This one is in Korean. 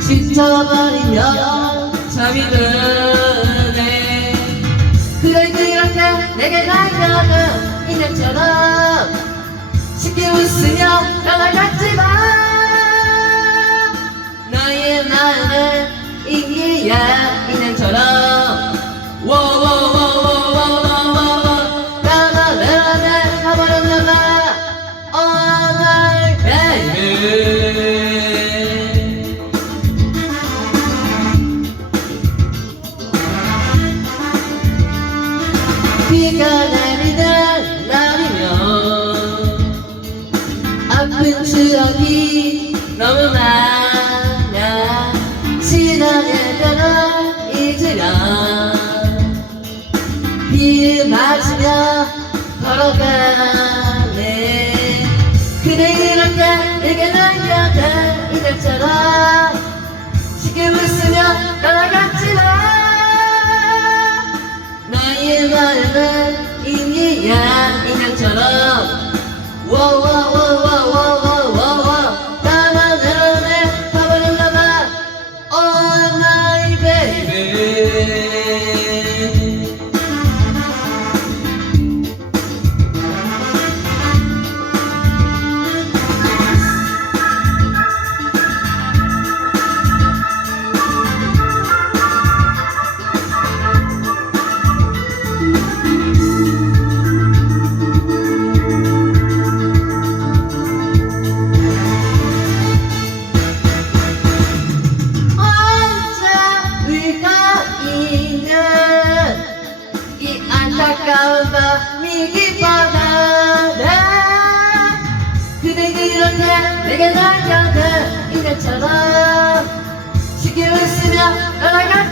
지쳐버리면 잠이 드네. 그래 그렇게 내게 날려는 인형처럼 쉽게 웃으며 떠나갔지 마 너의 마음은 인기야 비가 내리는 날이면 아픈 추억이 너무 많아. 시간에 따라 잊으려 비 맞으며 걸어가네. 그래 그렇게 내게 남겨둔 이들처럼 쉽게 웃으며 떠나갔 whoa, whoa. whoa. 안타까워서 미기 뻔하다 그대 그렇냐 내게 날려다 인간처럼 시기를 쓰며 날아갔다